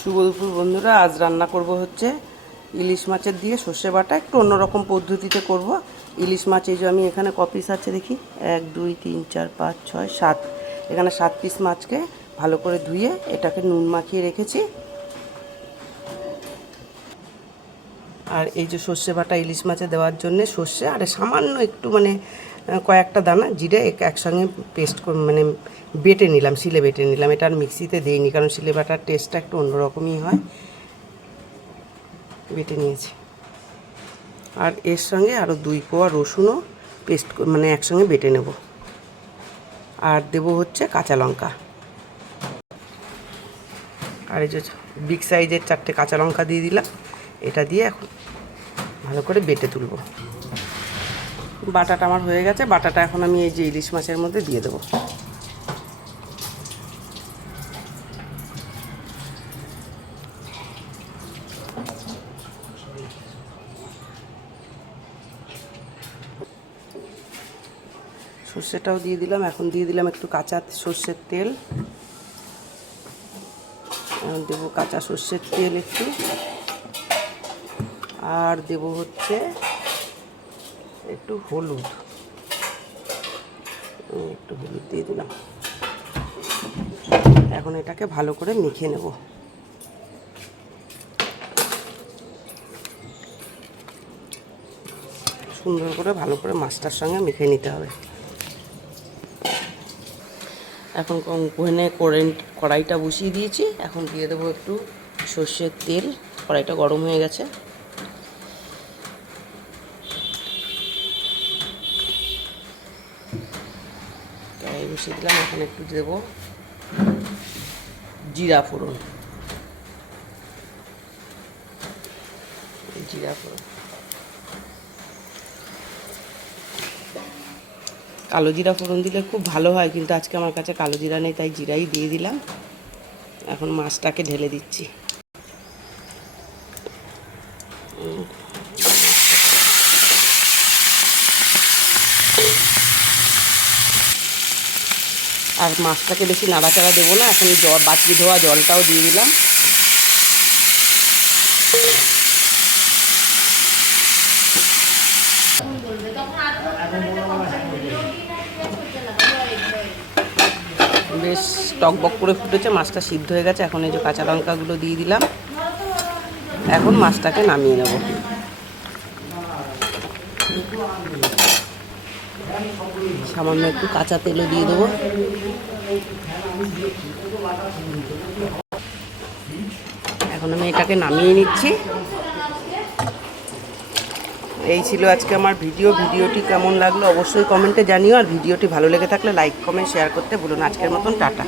শুভ দুপুর বন্ধুরা, আজ রান্না করব হচ্ছে ইলিশ মাছের দিয়ে সর্ষে বাটা। একটু অন্যরকম পদ্ধতিতে করব। ইলিশ মাছ এই যে আমি এখানে ক পিস আছে দেখি, 1 2 3 4 5 6 7, এখানে 7 পিস মাছকে ভালো করে ধুয়ে এটাকে নুন মাখিয়ে রেখেছি। আর এই যে সর্ষে বাটা ইলিশ মাছে দেওয়ার জন্য সর্ষে আর সামান্য একটু কয়েকটা দানা জিরে একসঙ্গে পেস্ট করে বেটে নিলাম, শিলে বেটে নিলাম। এটা আর মিক্সিতে দিইনি, কারণ শিলে বাটার টেস্টটা একটু অন্যরকমই হয়। বেটে নিয়েছি। আর এর সঙ্গে আরও 2 কোয়া রসুনও পেস্ট একসঙ্গে বেটে নেব। আর দেব হচ্ছে কাঁচা লঙ্কা। আর এই যে বিগ সাইজের 4টে কাঁচা লঙ্কা দিয়ে দিলাম। এটা দিয়ে এখন ভালো করে বেটে তুলব। বাটাটা আমার হয়ে গেছে। বাটাটা এখন আমি এই যে ইলিশ মাছের মধ্যে দিয়ে দেবো। সর্ষেটাও দিয়ে দিলাম। এখন দিয়ে দিলাম একটু কাঁচা সর্ষের তেল। দেবো কাঁচা সর্ষের তেল একটু। আর দেব হচ্ছে একটু হলুদ। একটু হলুদ দিয়ে দিলাম। এখন এটাকে ভালো করে মেখে নেব। সুন্দর করে ভালো করে মাছটার সঙ্গে মেখে নিতে হবে। এখন কড়াইটা বসিয়ে দিয়েছি। এখন দিয়ে দেবো একটু সর্ষের তেল। কড়াইটা গরম হয়ে গেছে। কড়াই বসিয়ে দিলাম। এখন একটু দেবো জিরা ফোড়ন। কালো জিরা ফোড়ন দিলে খুব ভালো হয়, কিন্তু আজকে আমার কাছে কালো জিরা নেই, তাই জিরাই দিয়ে দিলাম। এখন মাছটাকে ঢেলে দিচ্ছি। আর মাছটাকে বেশি নাড়াচাড়া দেবো না। এখন বাটি ধোয়া জলটাও দিয়ে দিলাম। বেশ টকবক করে ফুটেছে, মাছটা সিদ্ধ হয়ে গেছে। এখন এই যে কাঁচা লঙ্কাগুলো দিয়ে দিলাম। এখন মাছটাকে নামিয়ে নেব। সামান্য একটু কাঁচা তেলও দিয়ে দেবো। এখন আমি এটাকে নামিয়ে নিচ্ছি। এই ছিল আজকে আমার ভিডিওটি কেমন লাগলো অবশ্যই কমেন্টে জানিও। আর ভিডিওটি ভালো লেগে থাকলে লাইক কমেন্ট শেয়ার করতে ভুলো না। আজকের মতন টাটা।